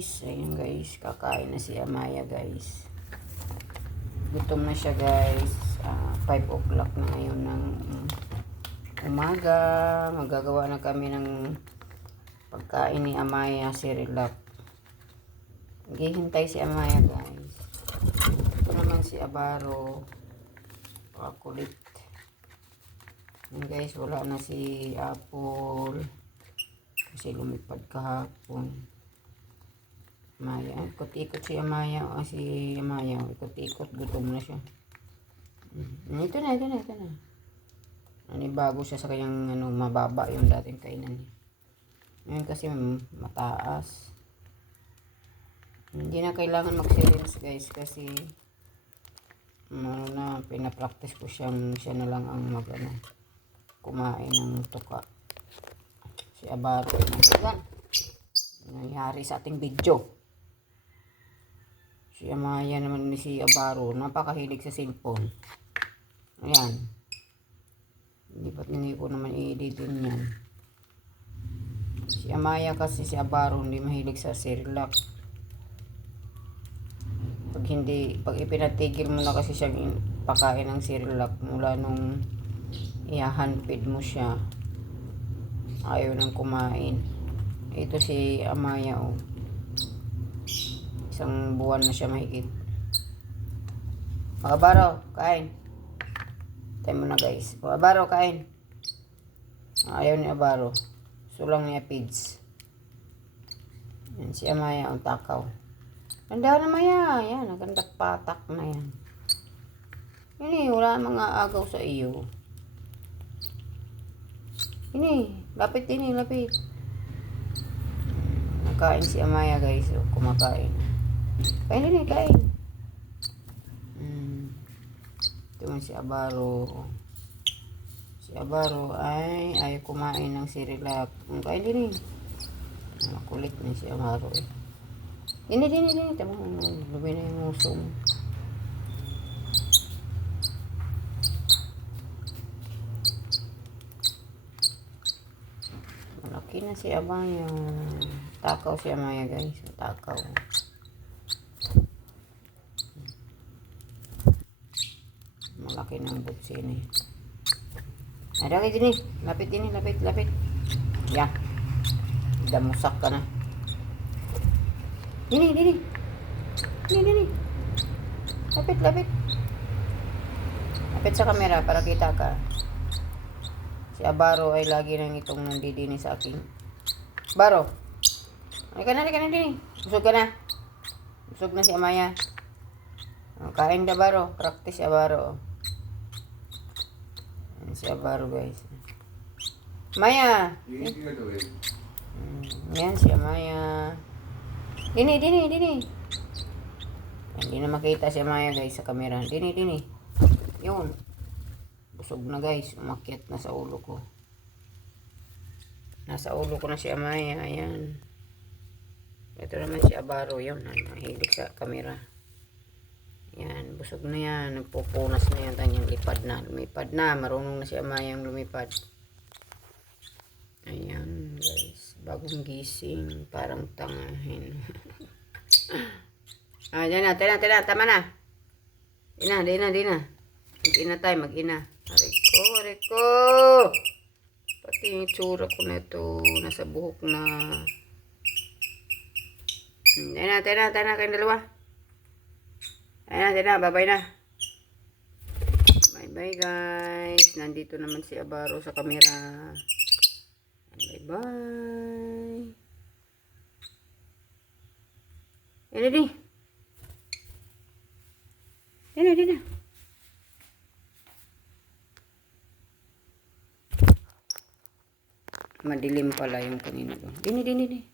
guys. Ayun guys, kakain na si Amaya guys. Gutom na siya guys. 5 o'clock na ngayon ng umaga. Magagawa na kami ng pagkain ni Amaya, Cerelac. Naghihintay si Amaya guys. Ito naman si Abaro. Kulit. Yan guys, wala na si Apple. Kasi lumipad kahapon. Amaya, ikot-ikot si Amaya. Si Amaya, ikot-ikot, gutom na siya. Ito na. Bago siya sa kanyang mababa yung dating kainan niya. Ngayon kasi mataas. Hindi na kailangan mag-silence guys kasi pinapractice ko siya na lang ang kumain ng tuka. Si Abaro. Yan. Nangyari sa ating video. Si Amaya naman ni si Abaro. Napakahilig sa cellphone. Ayan. Hindi ko naman i-editin yan. Si Amaya kasi si Abaro hindi mahilig sa Cerelac. Pag ipinatigil mo na kasi siyang pakain ng Cerelac mula nung i-handfeed mo siya, ayaw nang kumain. Ito si Amaya isang buwan na siya mahigit. Abaro, kain. Time mo na guys. Abaro, kain. Ayaw ni Abaro. Sulang niya feeds. Yan si Amaya ang takaw. Ganda na Maya. Yan, nagandak patak na yan. Ini, wala mga agaw sa iyo. Ini, lapit. Nakain si Amaya guys. Kumakain. Kain din, kain. Ito man si Abaro. Si Abaro ay ayaw kumain ng Cerelac. Kain din. Makulit na si Abaro eh. Dini. Tama, lumi na yung muso mo. Malaki na si Amaya. Takaw si Amaya guys. Takaw. Malaki ng butsin eh. Ada kayo din. Lapit. Yan. Damusak ka na. Dini. Lapit. Lapit sa kamera para kita ka. Si Abaro ay lagi nang itong nandidini sa akin. Baro. Halika na din. Busog ka na. Busog na si Amaya. Kain na Baro. Practice Abaro. Yan si Abaro guys. Maya. Yan si Amaya. Dini. Hindi na makita si Amaya guys sa kamera. Dini. Yun. Busog na guys. Umakyat na sa ulo ko. Nasa ulo ko na si Amaya. Ayan. Ito naman si Abaro. Yun. Nahilig sa kamera. Yan. Busog na yan. Nagpupunas na yan. Tanyang lumipad na. Marunong na si Amaya ang lumipad. Ayan guys. Bagong gising. Parang tangahin. Diyan na. Tama na. Di na. Mag-ina tayo. Areko. Pati yung itsura ko na ito. Nasa buhok na. Tayo na. Kayong dalawa. Tayo na. Bye-bye na. Bye-bye guys. Nandito naman si Abaro sa kamera. Bye-bye. Dini. Madilim pala yung kanina. Dini.